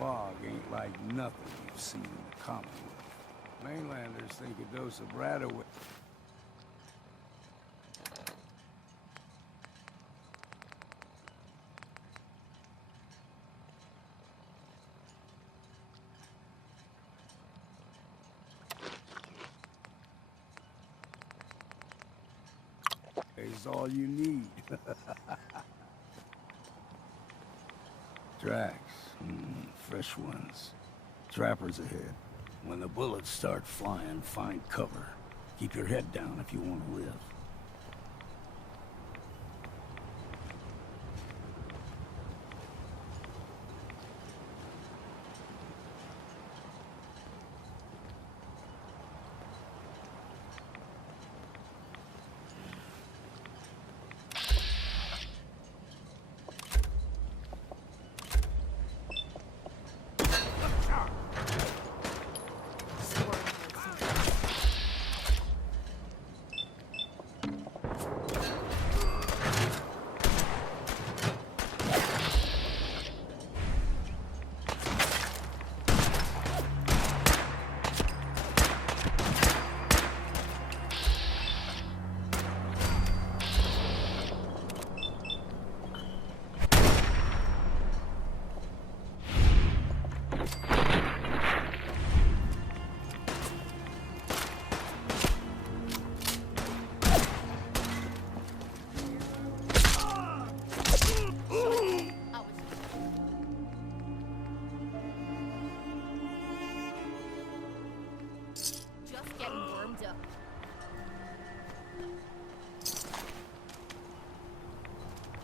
fog ain't like nothing you've seen in the Commonwealth. Mainlanders think a dose of Radaway... is all you need. Tracks. Fresh ones. Trappers ahead. When the bullets start flying, find cover. Keep your head down if you want to live.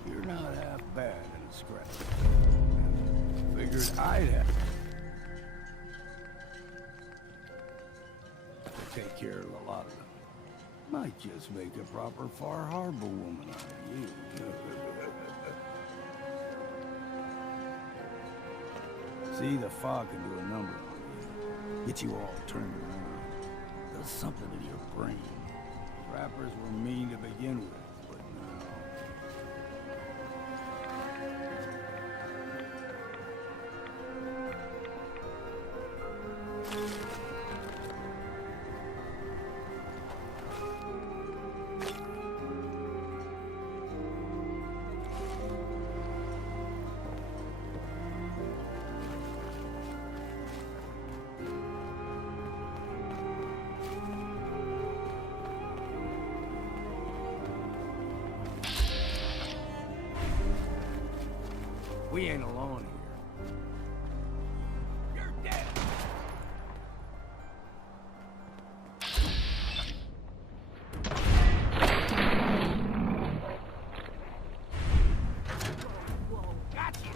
You're not half bad in a scrap. Figured I'd have to take care of a lot of them. Might just make a proper Far Harbor woman out of you. See, the fog can do a number on you. Get you all turned around. Does something in your brain. Trappers were mean to begin with. We ain't alone here. You're dead. Whoa, got you.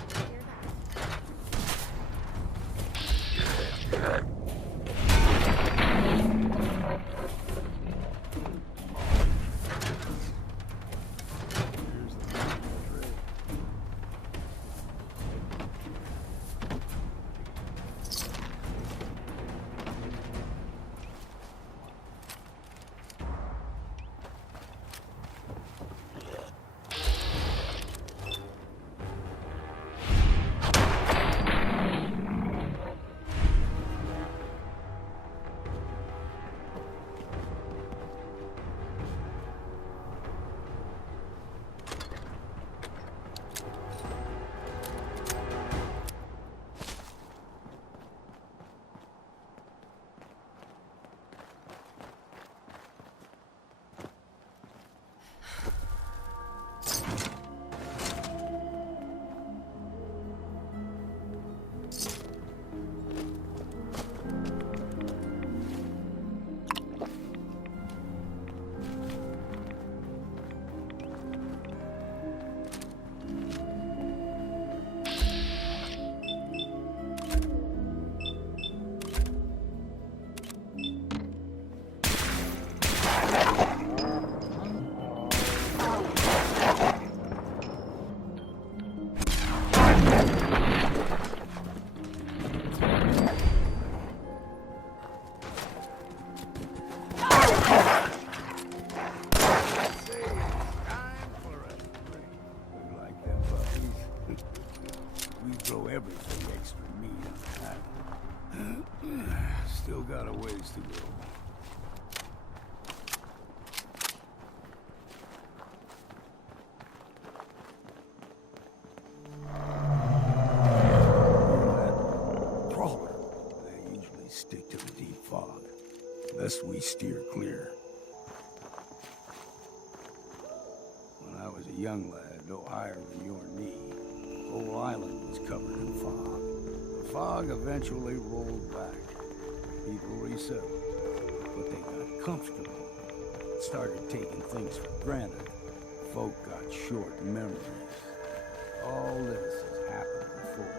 We throw everything extra meat on that. Still got a ways to go. Crawler. They usually stick to the deep fog. Lest we steer clear. When I was a young lad, no higher than your knee, the whole island was covered in fog. The fog eventually rolled back. People resettled, but they got comfortable. Started taking things for granted. Folk got short memories. All this has happened before.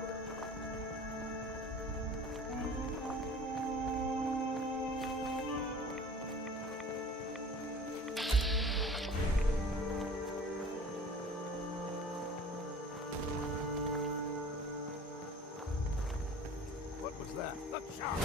What was that? Look sharp!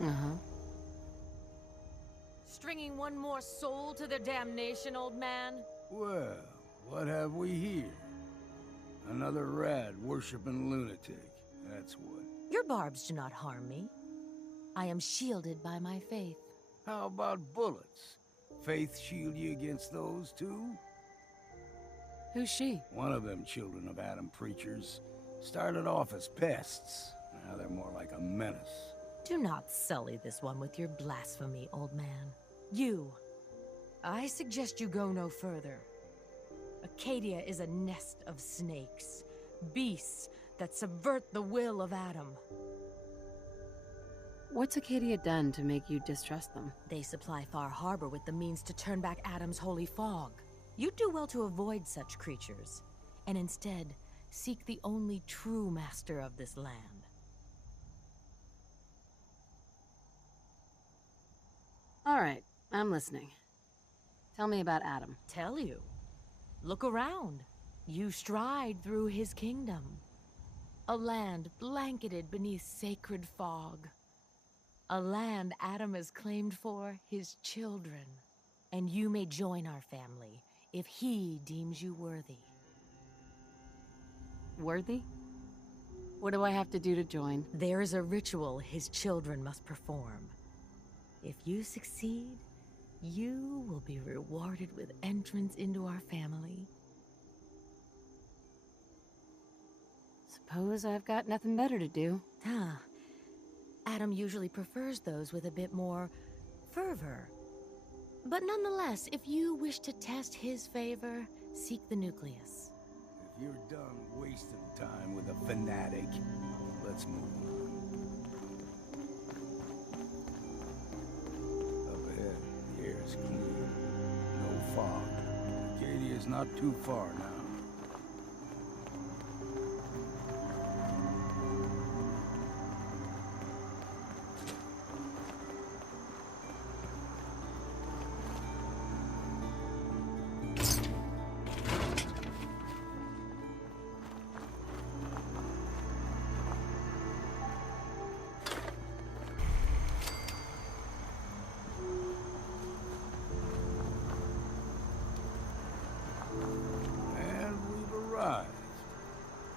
Uh-huh. Stringing one more soul to their damnation, old man? Well, what have we here? Another rat worshipping lunatic, that's what. Your barbs do not harm me. I am shielded by my faith. How about bullets? Faith shield you against those too? Who's she? One of them children of Adam preachers. Started off as pests. Now they're more like a menace. Do not sully this one with your blasphemy, old man. You. I suggest you go no further. Acadia is a nest of snakes. Beasts that subvert the will of Adam. What's Acadia done to make you distrust them? They supply Far Harbor with the means to turn back Adam's holy fog. You'd do well to avoid such creatures, and instead seek the only true master of this land. All right, I'm listening. Tell me about Adam. Tell you. Look around. You stride through his kingdom. A land blanketed beneath sacred fog. A land Adam has claimed for his children. And you may join our family if he deems you worthy. Worthy? What do I have to do to join? There is a ritual his children must perform. If you succeed, you will be rewarded with entrance into our family. suppose I've got nothing better to do. Huh. Adam usually prefers those with a bit more fervor. But nonetheless, if you wish to test his favor, seek the nucleus. If you're done wasting time with a fanatic, let's move on. Up ahead, the air is clear. No fog. Acadia's not too far now.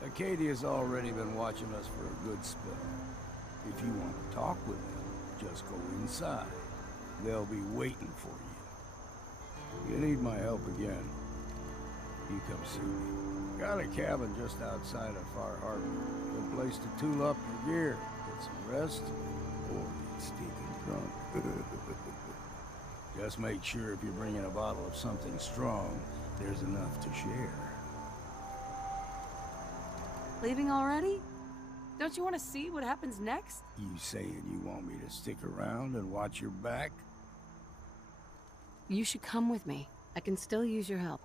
Acadia's already been watching us for a good spell. If you want to talk with them, just go inside. They'll be waiting for you. You need my help again, you come see me. Got a cabin just outside of Far Harbor. Good place to tool up your gear, get some rest, or get stinking drunk. Just make sure if you're bringing a bottle of something strong, there's enough to share. Leaving already? Don't you want to see what happens next? You saying you want me to stick around and watch your back? You should come with me. I can still use your help.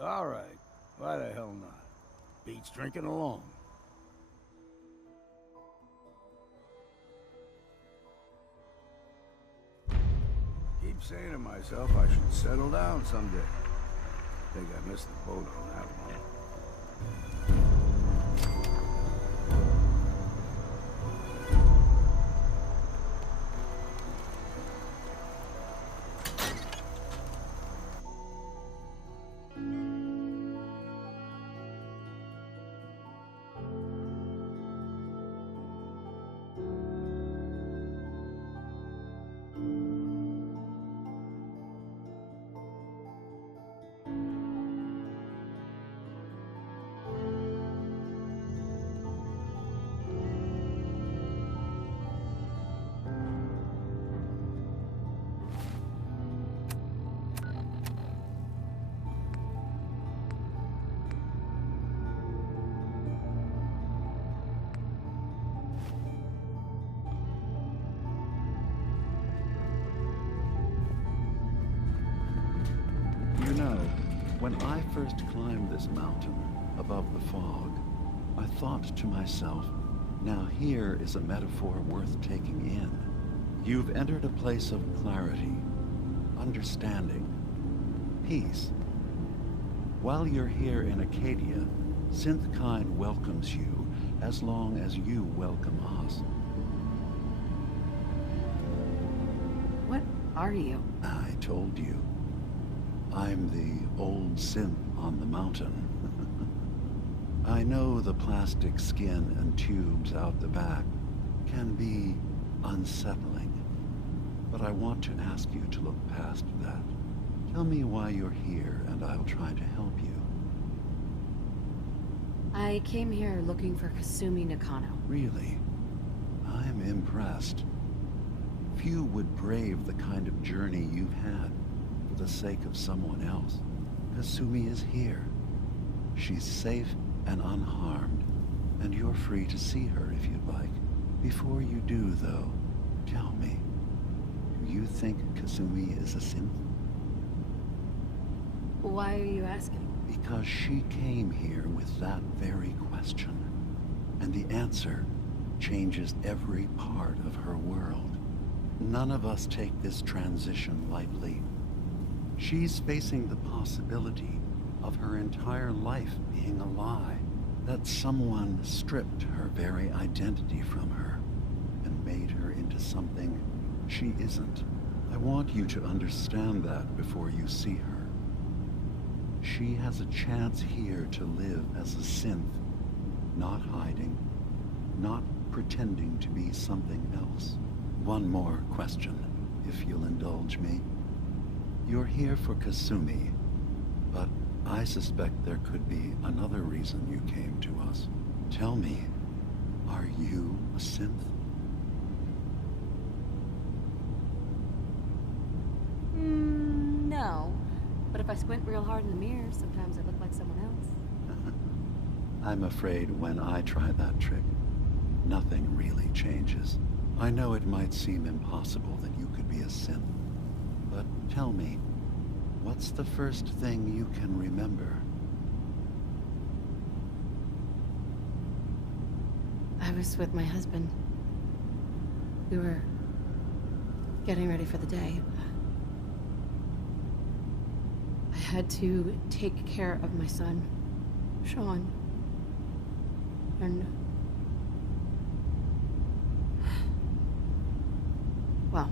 All right. Why the hell not? Beats drinking alone. Keep saying to myself I should settle down someday. Think I missed the boat on that one. When I first climbed this mountain above the fog, I thought to myself, now here is a metaphor worth taking in. You've entered a place of clarity, understanding, peace. While you're here in Acadia, Synthkind welcomes you as long as you welcome us. What are you? I told you. I'm the old synth on the mountain. I know the plastic skin and tubes out the back can be unsettling, but I want to ask you to look past that. Tell me why you're here, and I'll try to help you. I came here looking for Kasumi Nakano. Really? I'm impressed. Few would brave the kind of journey you've had for the sake of someone else. Kasumi is here. She's safe and unharmed, and you're free to see her if you'd like. Before you do, though, tell me, do you think Kasumi is a synth? Why are you asking? Because she came here with that very question, and the answer changes every part of her world. None of us take this transition lightly. She's facing the possibility of her entire life being a lie, that someone stripped her very identity from her and made her into something she isn't. I want you to understand that before you see her. She has a chance here to live as a synth, not hiding, not pretending to be something else. One more question, if you'll indulge me. You're here for Kasumi, but I suspect there could be another reason you came to us. Tell me, are you a synth? No. But if I squint real hard in the mirror, sometimes I look like someone else. I'm afraid when I try that trick, nothing really changes. I know it might seem impossible that you could be a synth, but tell me, what's the first thing you can remember? I was with my husband. We were getting ready for the day. I had to take care of my son, Sean. And... well,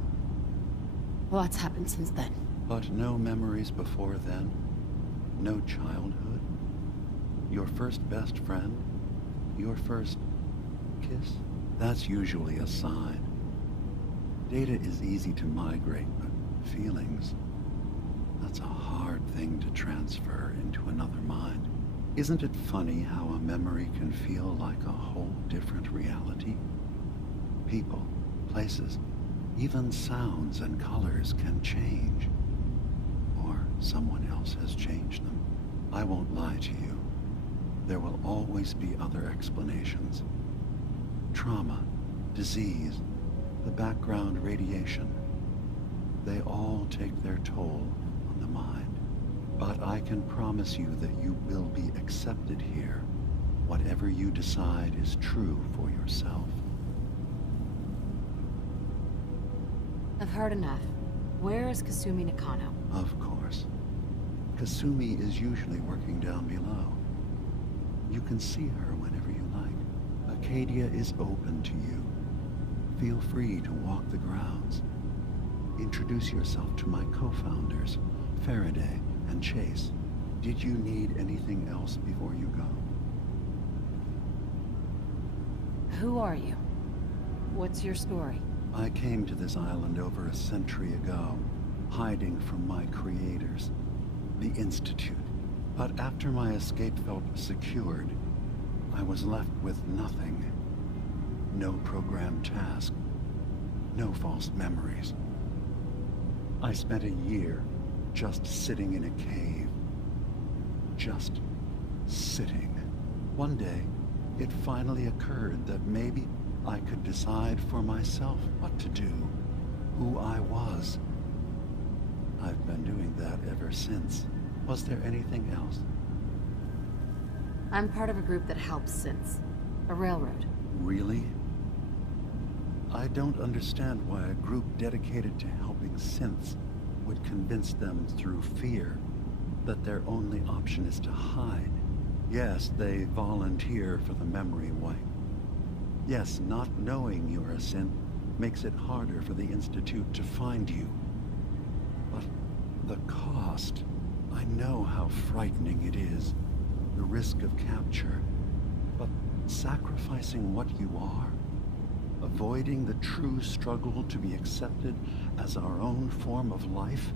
lots happened since then. But no memories before then? No childhood? Your first best friend? Your first kiss? That's usually a sign. Data is easy to migrate, but feelings... that's a hard thing to transfer into another mind. Isn't it funny how a memory can feel like a whole different reality? People, places, even sounds and colors can change. Or someone else has changed them. I won't lie to you. There will always be other explanations. Trauma, disease, the background radiation. They all take their toll on the mind. But I can promise you that you will be accepted here. Whatever you decide is true for yourself. I've heard enough. Where is Kasumi Nakano? Of course. Kasumi is usually working down below. You can see her whenever you like. Acadia is open to you. Feel free to walk the grounds. Introduce yourself to my co-founders, Faraday and Chase. Did you need anything else before you go? Who are you? What's your story? I came to this island over a century ago, hiding from my creators, the Institute. But after my escape felt secured, I was left with nothing. No programmed task, no false memories. I spent a year just sitting in a cave. Just sitting. One day, it finally occurred that maybe I could decide for myself what to do, who I was. I've been doing that ever since. Was there anything else? I'm part of a group that helps synths. A railroad. Really? I don't understand why a group dedicated to helping synths would convince them through fear that their only option is to hide. Yes, they volunteer for the memory wipe. Yes, not knowing you're a synth makes it harder for the Institute to find you. But the cost, I know how frightening it is. The risk of capture. But sacrificing what you are, avoiding the true struggle to be accepted as our own form of life?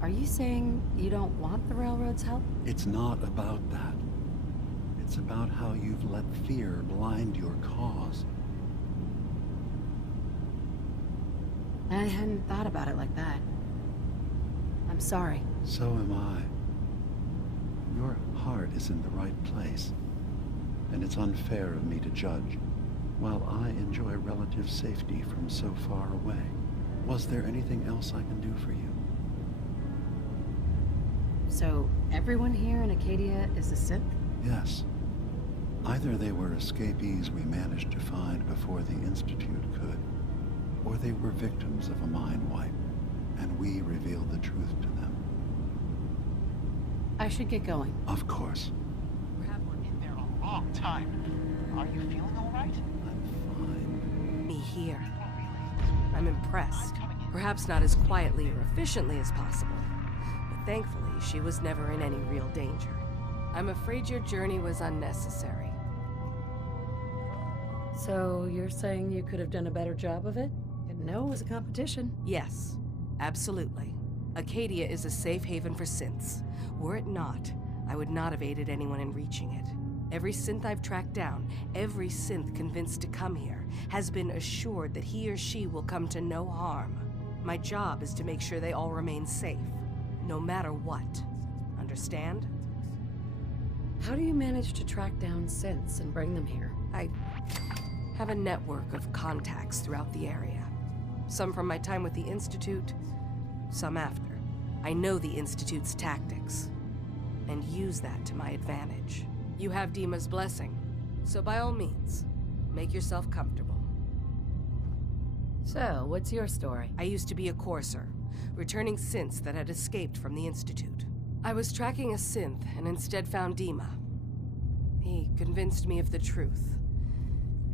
Are you saying you don't want the railroad's help? It's not about that. It's about how you've let fear blind your cause. I hadn't thought about it like that. I'm sorry. So am I. Your heart is in the right place, and it's unfair of me to judge, while I enjoy relative safety from so far away. Was there anything else I can do for you? So, everyone here in Acadia is a synth? Yes. Either they were escapees we managed to find before the Institute could, or they were victims of a mind wipe, and we revealed the truth to them. I should get going. Of course. We had one in there a long time. Are you feeling all right? I'm fine. Me here. I'm impressed. Perhaps not as quietly or efficiently as possible, but thankfully she was never in any real danger. I'm afraid your journey was unnecessary. So, you're saying you could have done a better job of it? Didn't know it was a competition. Yes, absolutely. Acadia is a safe haven for synths. Were it not, I would not have aided anyone in reaching it. Every synth I've tracked down, every synth convinced to come here, has been assured that he or she will come to no harm. My job is to make sure they all remain safe, no matter what. Understand? How do you manage to track down synths and bring them here? I have a network of contacts throughout the area. Some from my time with the Institute, some after. I know the Institute's tactics, and use that to my advantage. You have Dima's blessing, so by all means, make yourself comfortable. So, what's your story? I used to be a courser, returning synths that had escaped from the Institute. I was tracking a synth and instead found Dima. He convinced me of the truth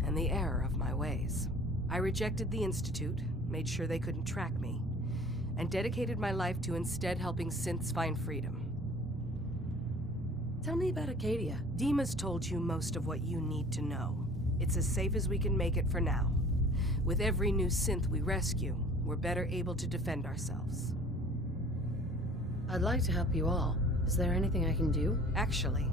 and the error of my ways. I rejected the Institute, made sure they couldn't track me, and dedicated my life to instead helping synths find freedom. Tell me about Acadia. Dima's told you most of what you need to know. It's as safe as we can make it for now. With every new synth we rescue, we're better able to defend ourselves. I'd like to help you all. Is there anything I can do? Actually,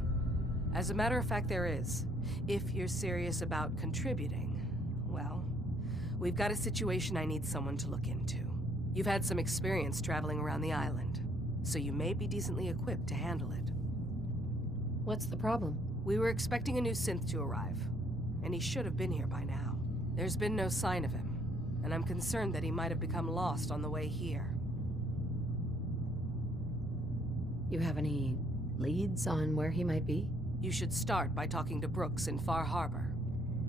as a matter of fact, there is. If you're serious about contributing, well, we've got a situation I need someone to look into. You've had some experience traveling around the island, so you may be decently equipped to handle it. What's the problem? We were expecting a new synth to arrive, and he should have been here by now. There's been no sign of him, and I'm concerned that he might have become lost on the way here. You have any leads on where he might be? You should start by talking to Brooks in Far Harbor.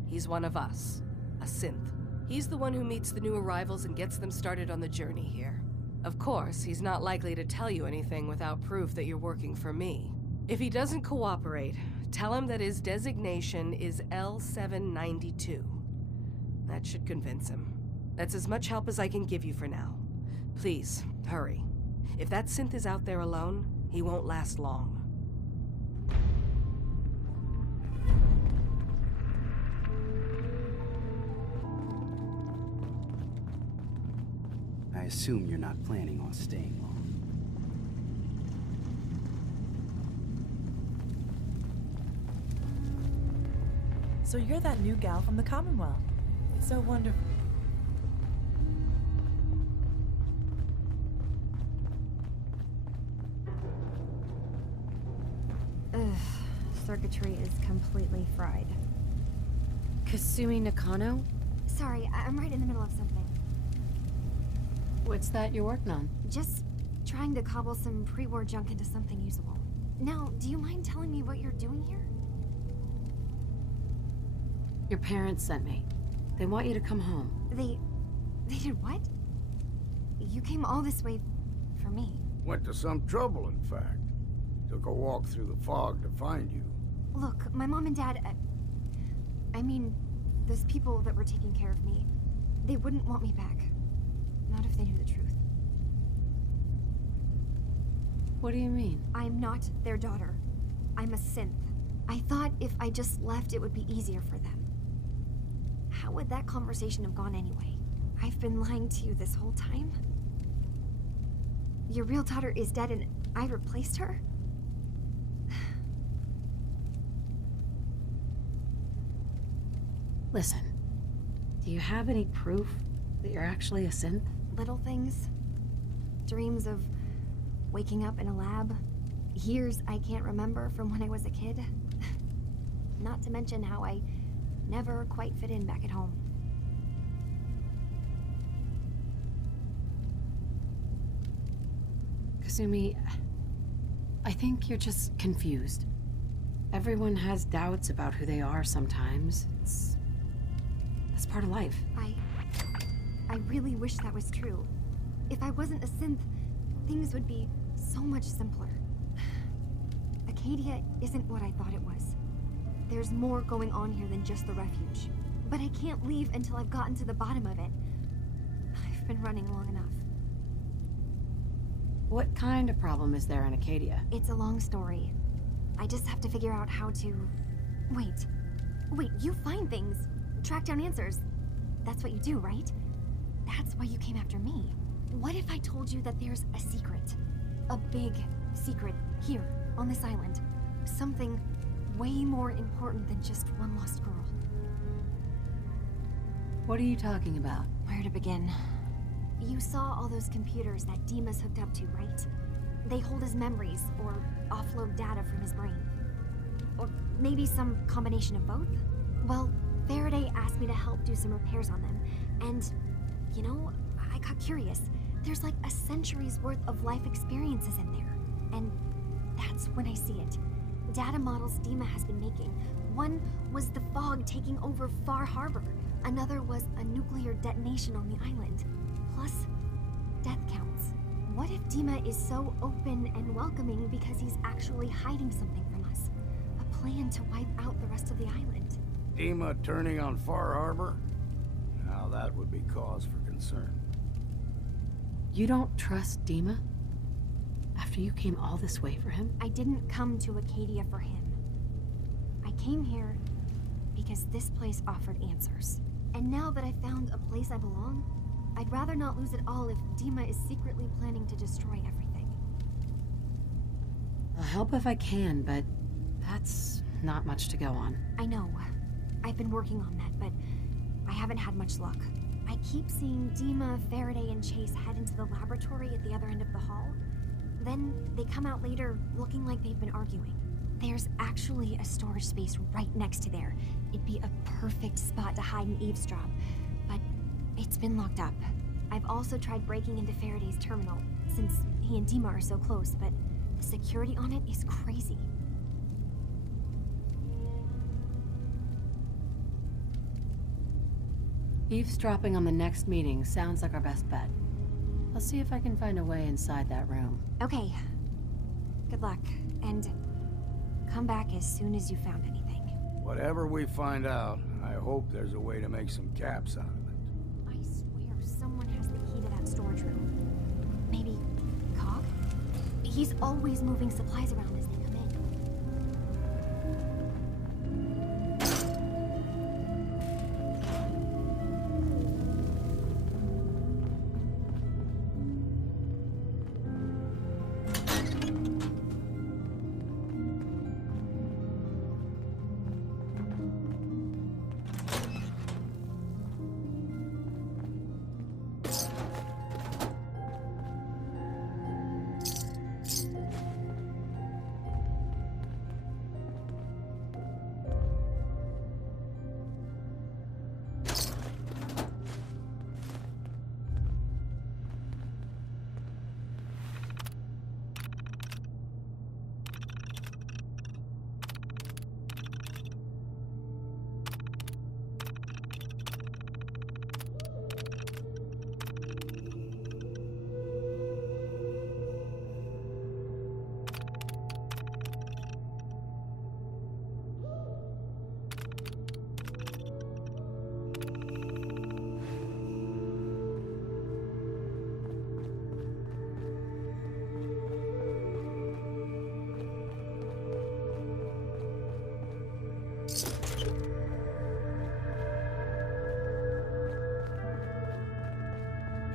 He's one of us, a synth. He's the one who meets the new arrivals and gets them started on the journey here. Of course, he's not likely to tell you anything without proof that you're working for me. If he doesn't cooperate, tell him that his designation is L792. That should convince him. That's as much help as I can give you for now. Please, hurry. If that synth is out there alone, he won't last long. I assume you're not planning on staying long. So you're that new gal from the Commonwealth. So wonderful. Ugh, circuitry is completely fried. Kasumi Nakano? Sorry, I'm right in the middle of something. What's that you're working on? Just trying to cobble some pre-war junk into something usable. Now, do you mind telling me what you're doing here? Your parents sent me. They want you to come home. They did what? You came all this way for me. Went to some trouble, in fact. Took a walk through the fog to find you. Look, my mom and dad... I mean, those people that were taking care of me, they wouldn't want me back. Not if they knew the truth. What do you mean? I'm not their daughter. I'm a synth. I thought if I just left, it would be easier for them. How would that conversation have gone anyway? I've been lying to you this whole time? Your real daughter is dead and I replaced her? Listen, do you have any proof that you're actually a synth? Little things. Dreams of waking up in a lab. Years I can't remember from when I was a kid. Not to mention how I never quite fit in back at home. Kasumi, I think you're just confused. Everyone has doubts about who they are sometimes. That's part of life. I really wish that was true. If I wasn't a synth, things would be so much simpler. Acadia isn't what I thought it was. There's more going on here than just the refuge. But I can't leave until I've gotten to the bottom of it. I've been running long enough. What kind of problem is there in Acadia? It's a long story. I just have to figure out how to... Wait, you find things. Track down answers. That's what you do, right? That's why you came after me. What if I told you that there's a secret? A big secret here, on this island. Something way more important than just one lost girl. What are you talking about? Where to begin? You saw all those computers that Dima's hooked up to, right? They hold his memories, or offload data from his brain. Or maybe some combination of both? Well, Faraday asked me to help do some repairs on them, and, you know, I got curious. There's like a century's worth of life experiences in there. And that's when I see it. Data models Dima has been making. One was the fog taking over Far Harbor. Another was a nuclear detonation on the island. Plus, death counts. What if Dima is so open and welcoming because he's actually hiding something from us? A plan to wipe out the rest of the island. Dima turning on Far Harbor? Now that would be cause for concern. You don't trust Dima? After you came all this way for him? I didn't come to Acadia for him. I came here because this place offered answers. And now that I found a place I belong, I'd rather not lose it all if Dima is secretly planning to destroy everything. I'll help if I can, but that's not much to go on. I know. I've been working on that, but I haven't had much luck. I keep seeing Dima, Faraday, and Chase head into the laboratory at the other end of the hall. Then they come out later looking like they've been arguing. There's actually a storage space right next to there. It'd be a perfect spot to hide and eavesdrop, but it's been locked up. I've also tried breaking into Faraday's terminal, since he and Dima are so close, but the security on it is crazy. Eavesdropping on the next meeting sounds like our best bet. I'll see if I can find a way inside that room. Okay. Good luck, and come back as soon as you found anything. Whatever we find out, I hope there's a way to make some caps out of it. I swear someone has the key to that storage room. Maybe Cog? He's always moving supplies around as they come in.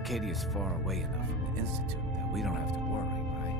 Acadia's far away enough from the Institute that we don't have to worry, right?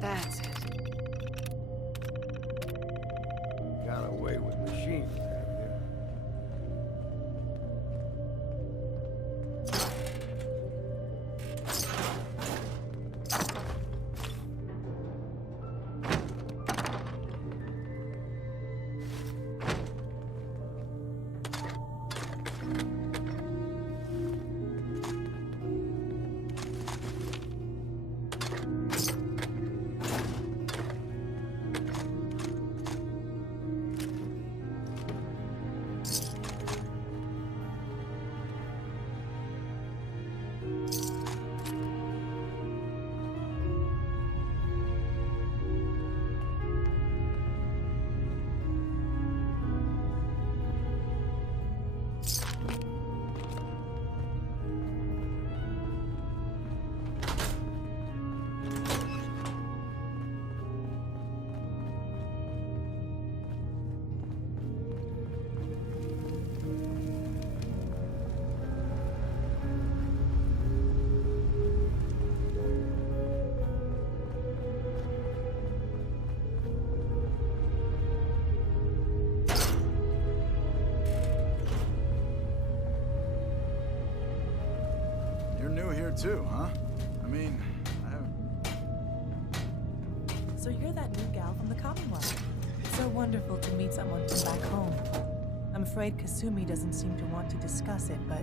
That's it. Got away with machine, Dad. You're new here too, huh? I mean, I haven't... So you're that new gal from the Commonwealth. So wonderful to meet someone from back home. I'm afraid Kasumi doesn't seem to want to discuss it, but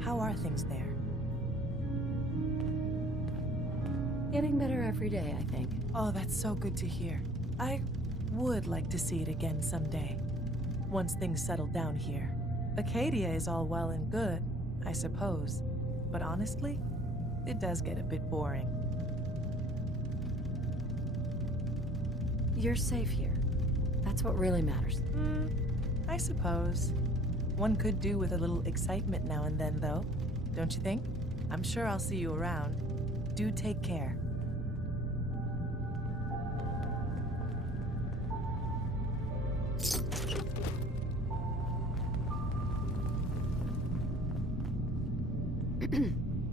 how are things there? Getting better every day, I think. Oh, that's so good to hear. I would like to see it again someday. Once things settle down here. Acadia is all well and good, I suppose. But honestly, it does get a bit boring. You're safe here. That's what really matters. I suppose. One could do with a little excitement now and then, though. Don't you think? I'm sure I'll see you around. Do take care.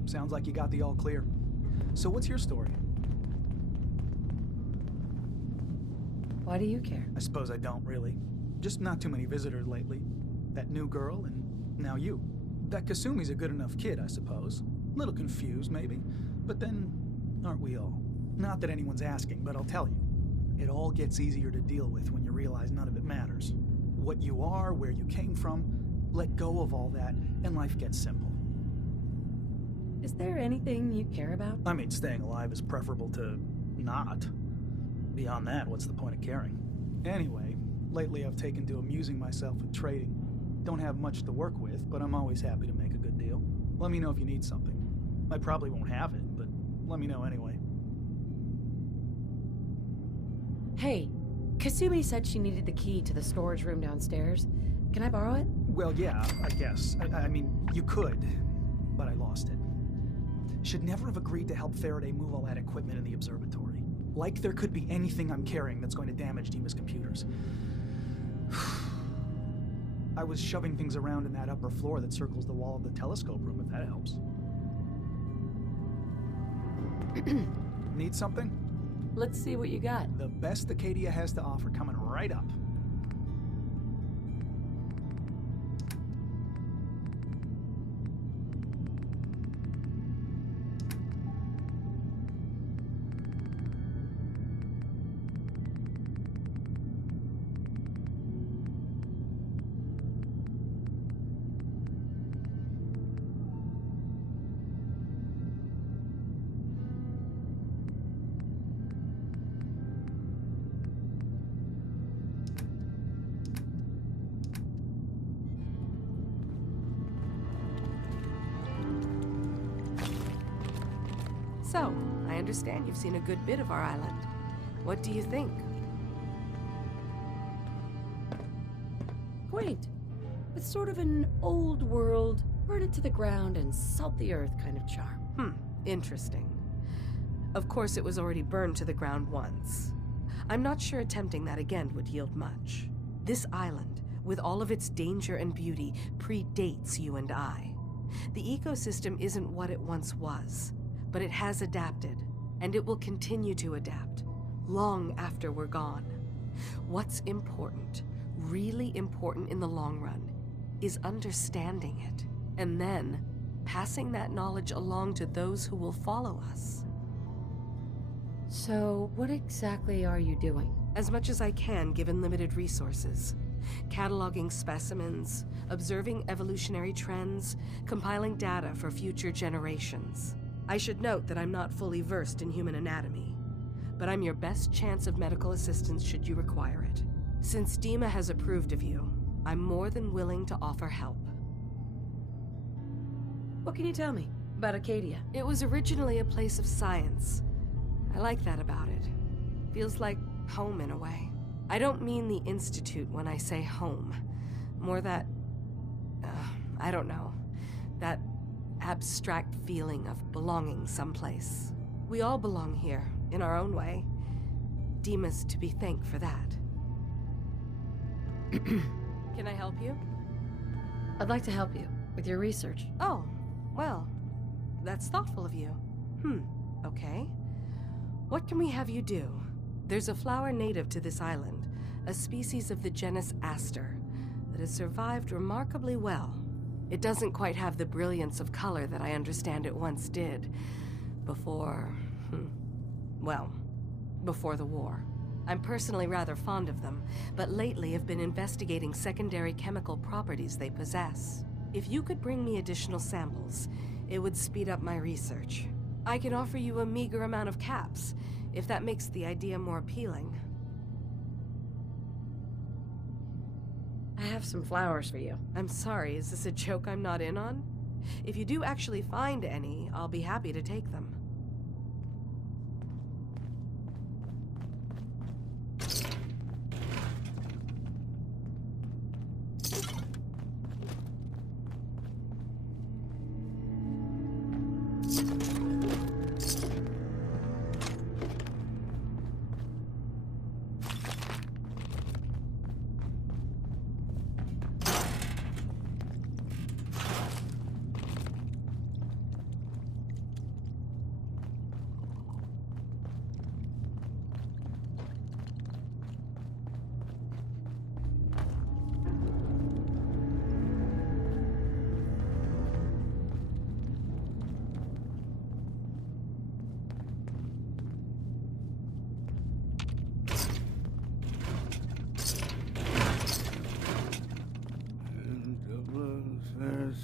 Sounds like you got the all clear. So what's your story? Why do you care? I suppose I don't, really. Just not too many visitors lately. That new girl, and now you. That Kasumi's a good enough kid, I suppose. Little confused, maybe. But then, aren't we all? Not that anyone's asking, but I'll tell you. It all gets easier to deal with when you realize none of it matters. What you are, where you came from, let go of all that, and life gets simple. Is there anything you care about? I mean, staying alive is preferable to not. Beyond that, what's the point of caring? Anyway, lately I've taken to amusing myself with trading. Don't have much to work with, but I'm always happy to make a good deal. Let me know if you need something. I probably won't have it, but let me know anyway. Hey, Kasumi said she needed the key to the storage room downstairs. Can I borrow it? Well, yeah, I guess. I mean, you could, but I lost it. Should never have agreed to help Faraday move all that equipment in the observatory. Like there could be anything I'm carrying that's going to damage Dima's computers. I was shoving things around in that upper floor that circles the wall of the telescope room, if that helps. Need something? Let's see what you got. The best Acadia has to offer coming right up. So, I understand you've seen a good bit of our island. What do you think? Quaint. With sort of an old world, burn it to the ground and salt the earth kind of charm. Interesting. Of course, it was already burned to the ground once. I'm not sure attempting that again would yield much. This island, with all of its danger and beauty, predates you and I. The ecosystem isn't what it once was, but it has adapted, and it will continue to adapt, long after we're gone. What's important, really important in the long run, is understanding it, and then passing that knowledge along to those who will follow us. So, what exactly are you doing? As much as I can, given limited resources. Cataloging specimens, observing evolutionary trends, compiling data for future generations. I should note that I'm not fully versed in human anatomy, but I'm your best chance of medical assistance should you require it. Since Dima has approved of you, I'm more than willing to offer help. What can you tell me about Acadia? It was originally a place of science. I like that about it. Feels like home in a way. I don't mean the Institute when I say home. More that, I don't know, that abstract feeling of belonging someplace. We all belong here, in our own way. Dima's to be thanked for that. Can I help you? I'd like to help you with your research. Oh, well, that's thoughtful of you. Okay. What can we have you do? There's a flower native to this island, a species of the genus Aster, that has survived remarkably well. It doesn't quite have the brilliance of color that I understand it once did. Before... well, before the war. I'm personally rather fond of them, but lately have been investigating secondary chemical properties they possess. If you could bring me additional samples, it would speed up my research. I can offer you a meager amount of caps, if that makes the idea more appealing. I have some flowers for you. I'm sorry, is this a joke I'm not in on? If you do actually find any, I'll be happy to take them.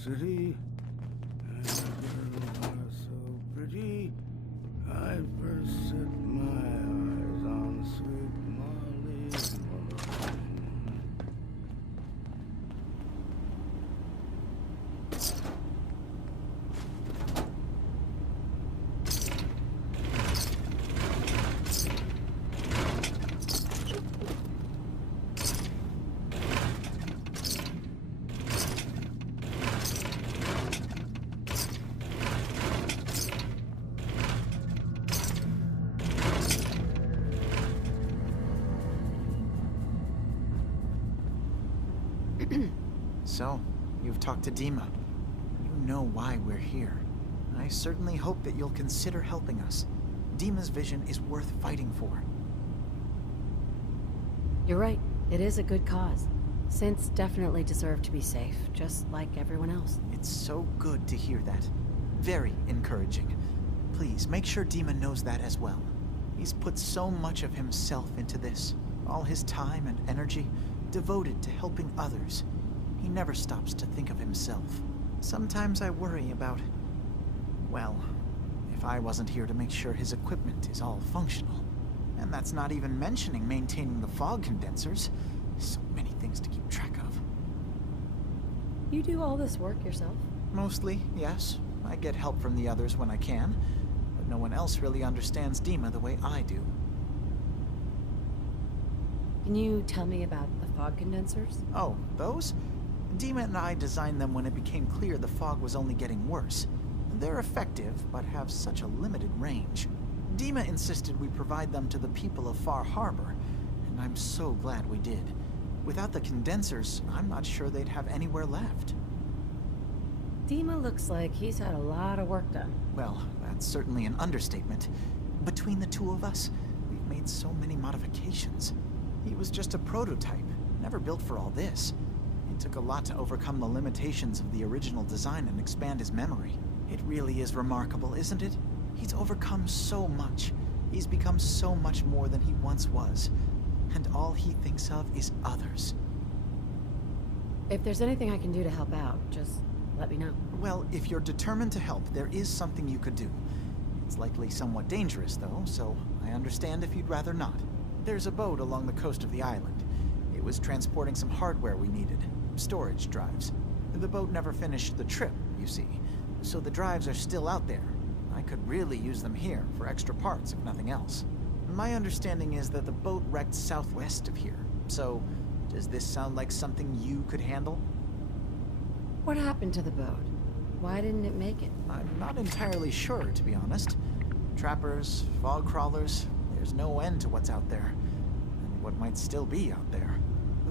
City, and you are so pretty. I first set my eyes on sweet Molly. So, you've talked to Dima. You know why we're here. I certainly hope that you'll consider helping us. Dima's vision is worth fighting for. You're right. It is a good cause. Synths definitely deserve to be safe, just like everyone else. It's so good to hear that. Very encouraging. Please, make sure Dima knows that as well. He's put so much of himself into this. All his time and energy devoted to helping others. He never stops to think of himself. Sometimes I worry about... well, if I wasn't here to make sure his equipment is all functional. And that's not even mentioning maintaining the fog condensers. So many things to keep track of. You do all this work yourself? Mostly, yes. I get help from the others when I can. But no one else really understands Dima the way I do. Can you tell me about the fog condensers? Oh, those? Dima and I designed them when it became clear the fog was only getting worse. They're effective, but have such a limited range. Dima insisted we provide them to the people of Far Harbor, and I'm so glad we did. Without the condensers, I'm not sure they'd have anywhere left. Dima looks like he's had a lot of work done. Well, that's certainly an understatement. Between the two of us, we've made so many modifications. He was just a prototype, never built for all this. It took a lot to overcome the limitations of the original design and expand his memory. It really is remarkable, isn't it? He's overcome so much. He's become so much more than he once was. And all he thinks of is others. If there's anything I can do to help out, just let me know. Well, if you're determined to help, there is something you could do. It's likely somewhat dangerous, though, so I understand if you'd rather not. There's a boat along the coast of the island. It was transporting some hardware we needed. Storage drives. The boat never finished the trip, you see, so the drives are still out there. I could really use them here for extra parts, if nothing else. My understanding is that the boat wrecked southwest of here, so does this sound like something you could handle? What happened to the boat? Why didn't it make it? I'm not entirely sure, to be honest. Trappers, fog crawlers, there's no end to what's out there, and what might still be out there.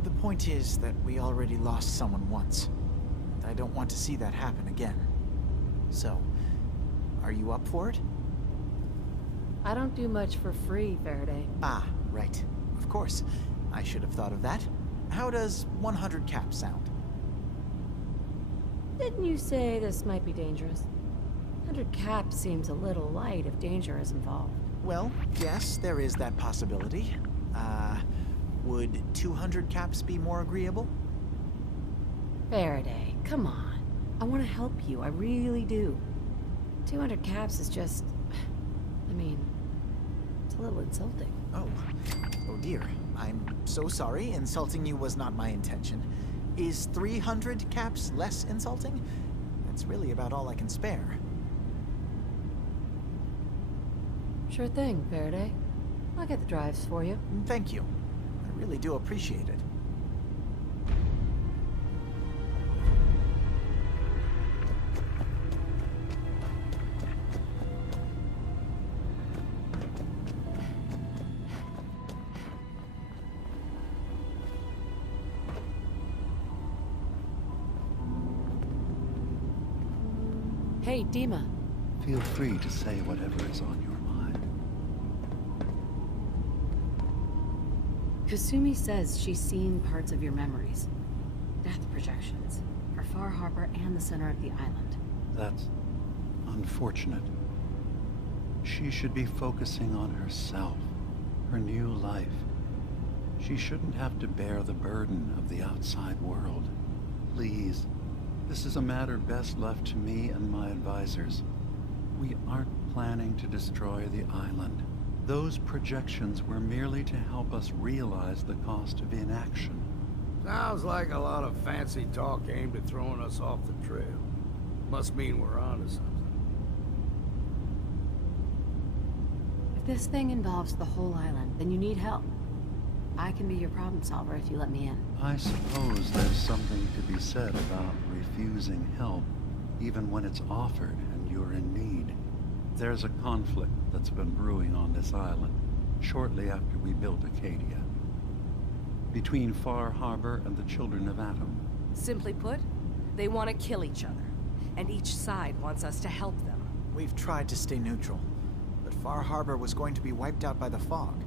The point is that we already lost someone once, and I don't want to see that happen again. So, are you up for it? I don't do much for free, Faraday. Ah, right. Of course. I should have thought of that. How does 100 caps sound? Didn't you say this might be dangerous? 100 caps seems a little light if danger is involved. Well, yes, there is that possibility. Would 200 caps be more agreeable? Faraday, come on. I want to help you, I really do. 200 caps is just... I mean, it's a little insulting. Oh dear. I'm so sorry. Insulting you was not my intention. Is 300 caps less insulting? That's really about all I can spare. Sure thing, Faraday. I'll get the drives for you. Thank you. I really do appreciate it. Hey, Dima. Feel free to say whatever is on your mind. Kasumi says she's seen parts of your memories. Death projections. For Far Harbor and the center of the island. That's unfortunate. She should be focusing on herself, her new life. She shouldn't have to bear the burden of the outside world. Please, this is a matter best left to me and my advisors. We aren't planning to destroy the island. Those projections were merely to help us realize the cost of inaction. Sounds like a lot of fancy talk aimed at throwing us off the trail. Must mean we're onto something. If this thing involves the whole island, then you need help. I can be your problem solver if you let me in. I suppose there's something to be said about refusing help, even when it's offered and you're in need. There's a conflict that's been brewing on this island, shortly after we built Acadia. Between Far Harbor and the Children of Atom. Simply put, they want to kill each other, and each side wants us to help them. We've tried to stay neutral, but Far Harbor was going to be wiped out by the fog,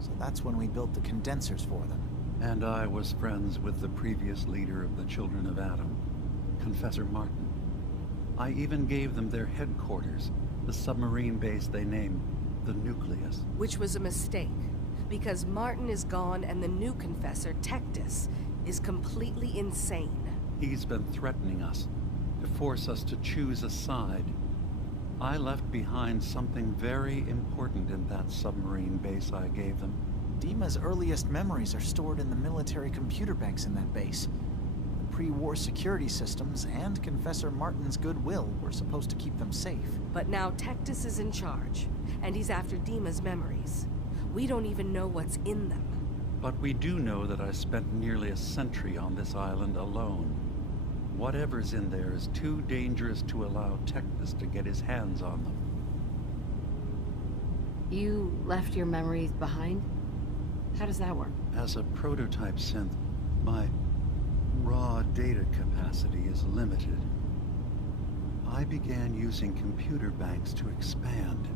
so that's when we built the condensers for them. And I was friends with the previous leader of the Children of Atom, Confessor Martin. I even gave them their headquarters, the submarine base they named the Nucleus. Which was a mistake, because Martin is gone and the new Confessor, Tectus, is completely insane. He's been threatening us, to force us to choose a side. I left behind something very important in that submarine base I gave them. Dima's earliest memories are stored in the military computer banks in that base. The pre-war security systems and Confessor Martin's goodwill were supposed to keep them safe. But now Tectus is in charge, and he's after Dima's memories. We don't even know what's in them. But we do know that I spent nearly a century on this island alone. Whatever's in there is too dangerous to allow Tectus to get his hands on them. You left your memories behind? How does that work? As a prototype synth, my raw data capacity is limited. I began using computer banks to expand,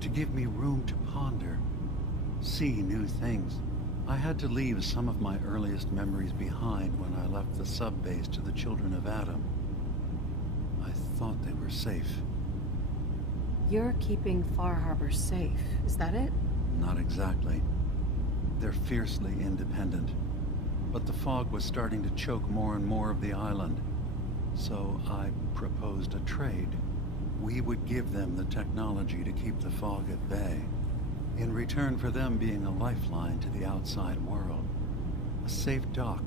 to give me room to ponder, see new things. I had to leave some of my earliest memories behind when I left the sub-base to the Children of Atom. I thought they were safe. You're keeping Far Harbor safe, is that it? Not exactly. They're fiercely independent. But the fog was starting to choke more and more of the island. So I proposed a trade. We would give them the technology to keep the fog at bay, in return for them being a lifeline to the outside world, a safe dock,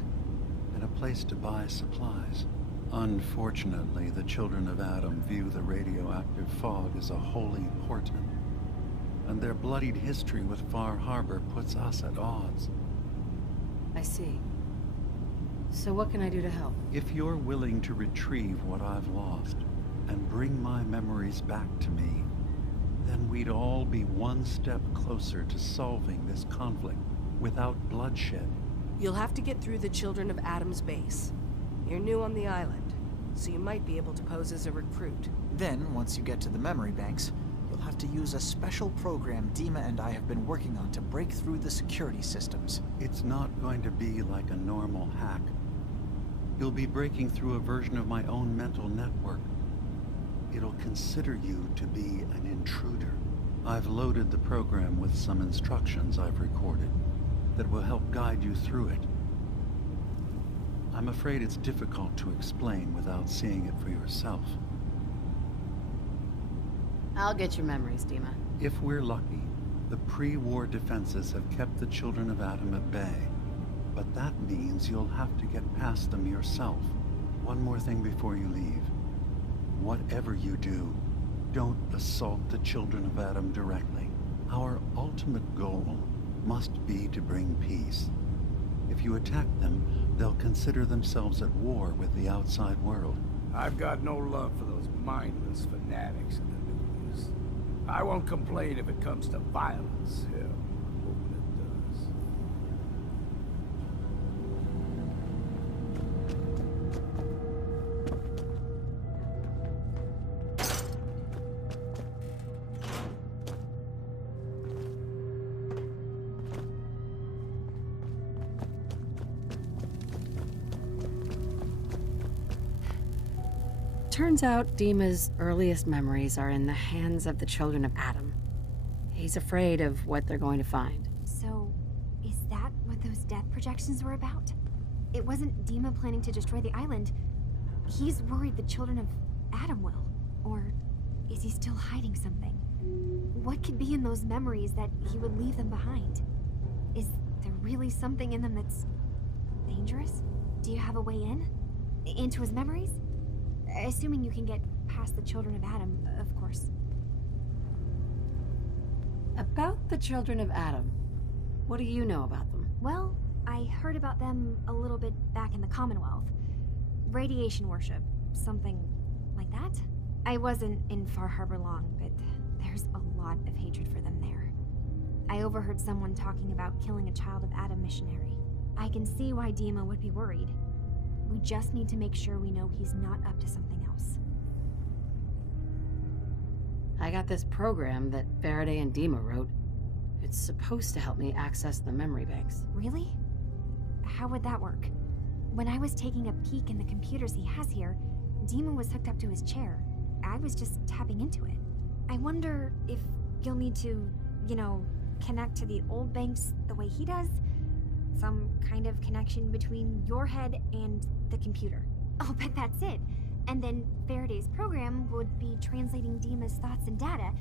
and a place to buy supplies. Unfortunately, the Children of Atom view the radioactive fog as a holy portent, and their bloodied history with Far Harbor puts us at odds. I see. So what can I do to help? If you're willing to retrieve what I've lost, and bring my memories back to me, then we'd all be one step closer to solving this conflict without bloodshed. You'll have to get through the Children of Atom's base. You're new on the island, so you might be able to pose as a recruit. Then, once you get to the memory banks, you'll have to use a special program Dima and I have been working on to break through the security systems. It's not going to be like a normal hack. You'll be breaking through a version of my own mental network. It'll consider you to be an intruder. I've loaded the program with some instructions I've recorded that will help guide you through it. I'm afraid it's difficult to explain without seeing it for yourself. I'll get your memories, Dima. If we're lucky, the pre-war defenses have kept the children of Adam at bay. But that means you'll have to get past them yourself. One more thing before you leave. Whatever you do, don't assault the children of Adam directly. Our ultimate goal must be to bring peace. If you attack them, they'll consider themselves at war with the outside world. I've got no love for those mindless fanatics in the news. I won't complain if it comes to violence. Hell, I'm hoping it does. Turns out Dima's earliest memories are in the hands of the children of Adam. He's afraid of what they're going to find. So, is that what those death projections were about? It wasn't Dima planning to destroy the island. He's worried the children of Adam will. Or is he still hiding something? What could be in those memories that he would leave them behind? Is there really something in them that's dangerous? Do you have a way in? Into his memories? Assuming you can get past the children of Adam, of course. About the children of Adam, what do you know about them? Well, I heard about them a little bit back in the Commonwealth. Radiation worship, something like that. I wasn't in Far Harbor long, but there's a lot of hatred for them there. I overheard someone talking about killing a child of Adam missionary. I can see why Dima would be worried. We just need to make sure we know he's not up to something else. I got this program that Faraday and Dima wrote. It's supposed to help me access the memory banks. Really? How would that work? When I was taking a peek in the computers he has here, Dima was hooked up to his chair. I was just tapping into it. I wonder if you'll need to, connect to the old banks the way he does? Some kind of connection between your head and the computer. Oh, but that's it. And then Faraday's program would be translating Dima's thoughts and data,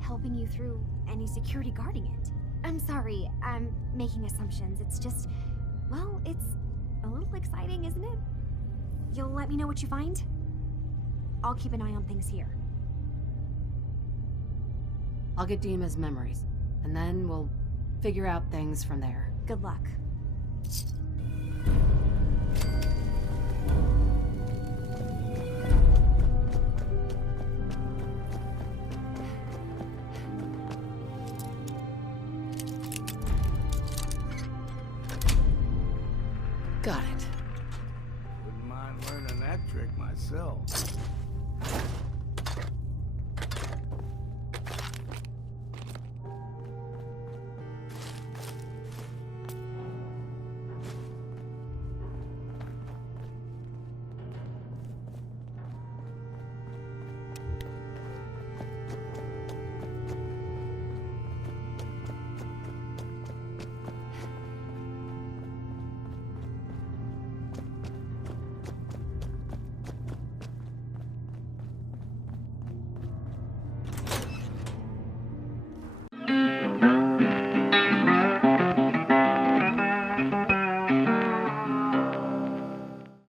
helping you through any security guarding it. I'm sorry, I'm making assumptions. It's just, well, it's a little exciting, isn't it? You'll let me know what you find? I'll keep an eye on things here. I'll get Dima's memories, and then we'll figure out things from there. Good luck. Got it.